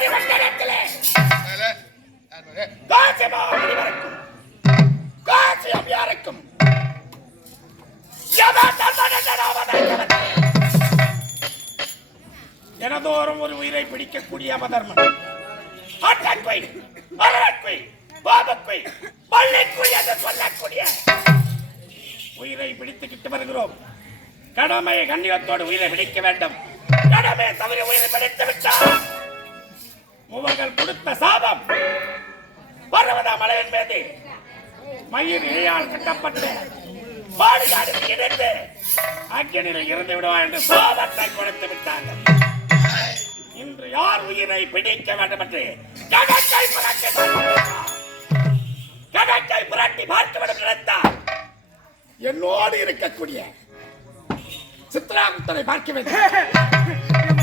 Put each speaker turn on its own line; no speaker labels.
ஒரு மணி நேரத்திலே காசி மாவரைக்கும் காசி அம்மையாருக்கும் தினதோறும் ஒரு உயிரை பிடிக்கக்கூடிய அவதர்மன் ஆட்டான்குய் அரவன்குய் பாபக்குய் பள்ளிக்குய் என்று சொல்லக்கூடிய உயிரை பிடித்துக்கிட்டு வருகிறோம். கடமை கண்ணியத்தோடு உயிரை பிடிக்க வேண்டும். கடமை தவறி உயிரை பிடித்து விட்டார் உவர்கள் கொடுத்த சாபம். பர்வத மலையின் மீது மயிர் இழையால் கட்டப்பட்டு பாடுகாடு கிடைத்து அக்கினியில் இருந்து விடுவா என்று சாபத்தை கொடுத்து விட்டார்கள். இன்று யார் உயிரை பிடிக்க வேண்டும் என்று கடற்கை புரட்டி கடற்கை புரட்டி பார்த்துவிடும் நினைத்தார் என்னோடு இருக்கக்கூடிய சித்ராகுப்தரை பார்க்க வேண்டும்.